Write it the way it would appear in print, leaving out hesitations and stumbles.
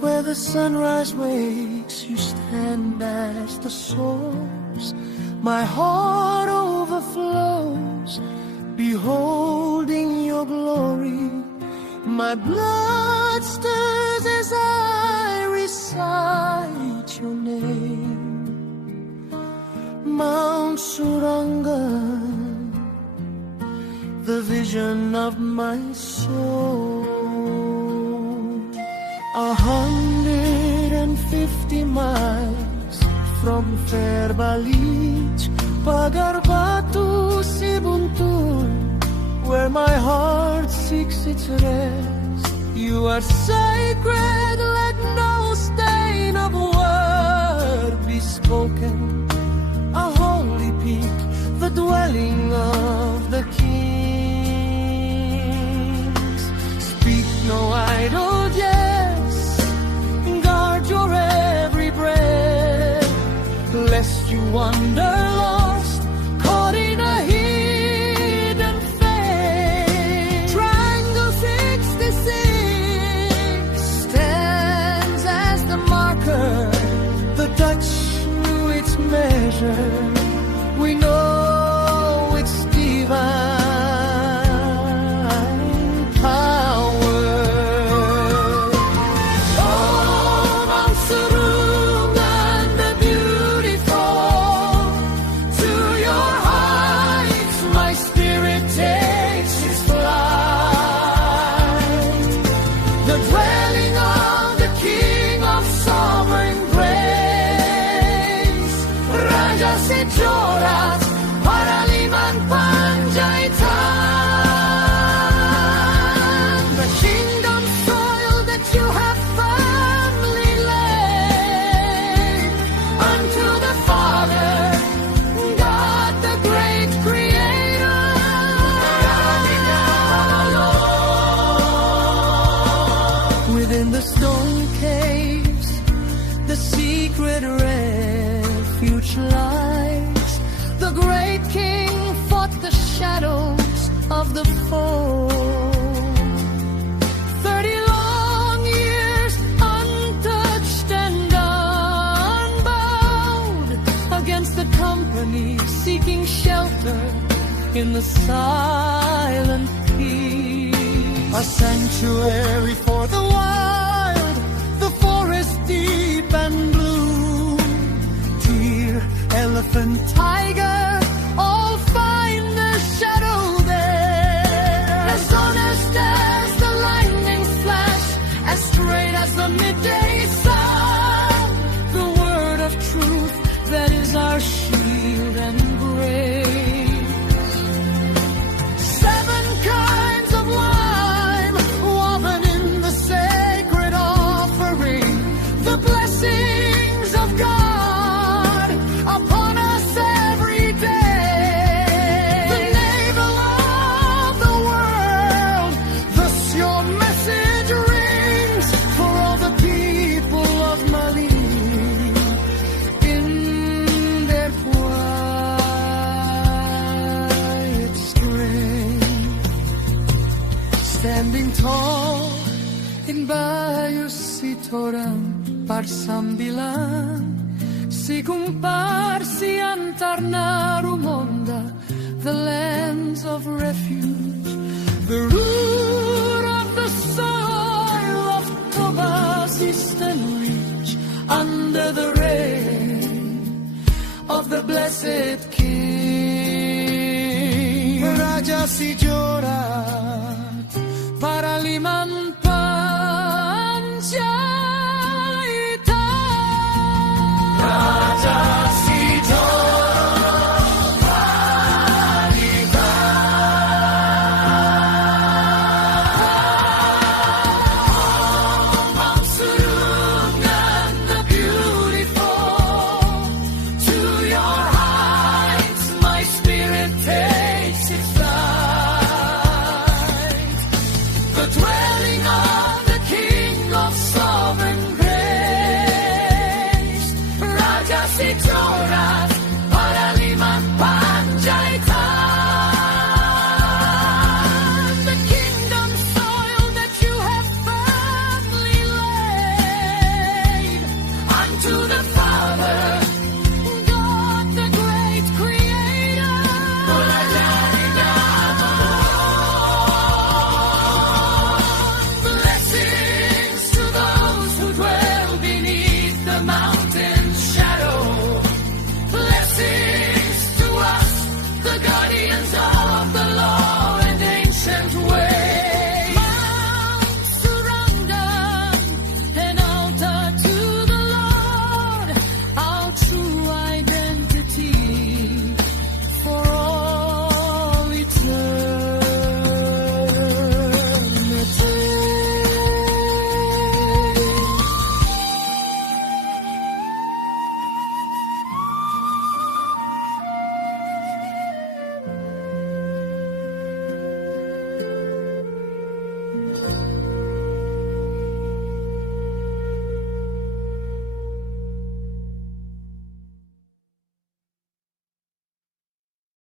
Where the sunrise wakes, you stand as the source. My heart overflows, beholding your glory. My blood stirs as I recite your name. Mount Suranga, the vision of my soul. 150 miles from Fairbalich, Pagar Batu, Sibuntun, where my heart seeks its rest. You are sacred, let no stain of word be spoken. A holy peak, the dwelling of the kings. Speak no idle yes, guard your every breath, lest you wander lost, caught in a hidden fate. Triangle 66 stands as the marker, the touch through its measure. We know it's divine power. Oh, Mount Surungan, the beautiful, to your heights my spirit takes its flight. The dwelling of the King of sovereign grace, Raja Sejorat, Paraliman Panjaitan, the kingdom soil that you have firmly laid unto the Father, God the great Creator. Within the stone caves, the secret refuge lies. The great King fought the shadows of the foe. 30 long years untouched and unbowed against the company seeking shelter in the silent peace. A sanctuary for the wild, the forest deep and blue. Deer, elephant, tiger, all find their shadow there. As honest as the lightning's flash, as straight as the midday sun, the word of truth that is our shield and grace. 7 kinds of wine woven in the sacred offering, the blessings of God upon us every day. The navel of the world, thus your message rings for all the people of Mali in their quiet strength. Standing tall in Bayou Sitoran, Parsambilan, si comparsi antar Rumonda, the lands of refuge, the root of the soil of Toba's eastern reach, under the reign of the blessed King. Raja Sijo